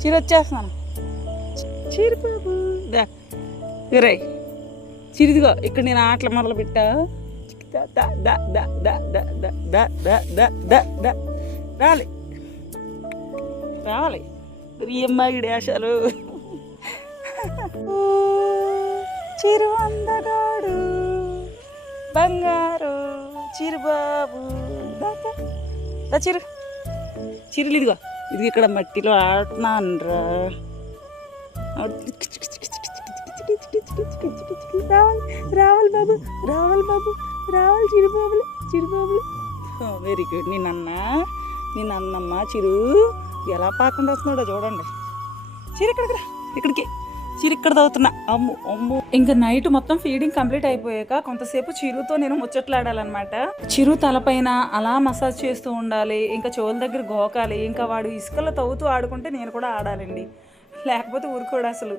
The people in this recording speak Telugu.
చిరు వచ్చేస్తున్నాను. చిరు బాబు రే చిరుదిగో ఇక్కడ నేను ఆటలు మొదలు పెట్టా. రాలి రావాలి అమ్మాయి డాషాలు. చిరు అందగాడు బంగారు చిరుబాబు చిరు చిరులు ఇదిగో ఇది ఇక్కడ మట్టిలో ఆడుతున్నానరా. రావాలి బాబు రావాలి బాబు రావాలి చిరుబాబులు చిరుబాబులు. Very good. నేను అన్నమ్మ చిరు ఎలా పాకుండా వస్తున్నాడో చూడండి. చిరు ఇక్కడికి రా, ఇక్కడికి చిరు ఇక్కడ తవ్వుతున్నా. అమ్ము అమ్ము. ఇంకా నైట్ మొత్తం ఫీడింగ్ కంప్లీట్ అయిపోయాక కొంతసేపు చిరుతో నేను ముచ్చట్లాడాలన్నమాట. చిరు తలపైన అలా మసాజ్ చేస్తూ ఉండాలి, ఇంకా చెవుల దగ్గర గోకాలి, ఇంకా వాడు ఇసుకలో తవ్వుతూ ఆడుకుంటే నేను కూడా ఆడాలండి, లేకపోతే ఊరుకోడు అసలు.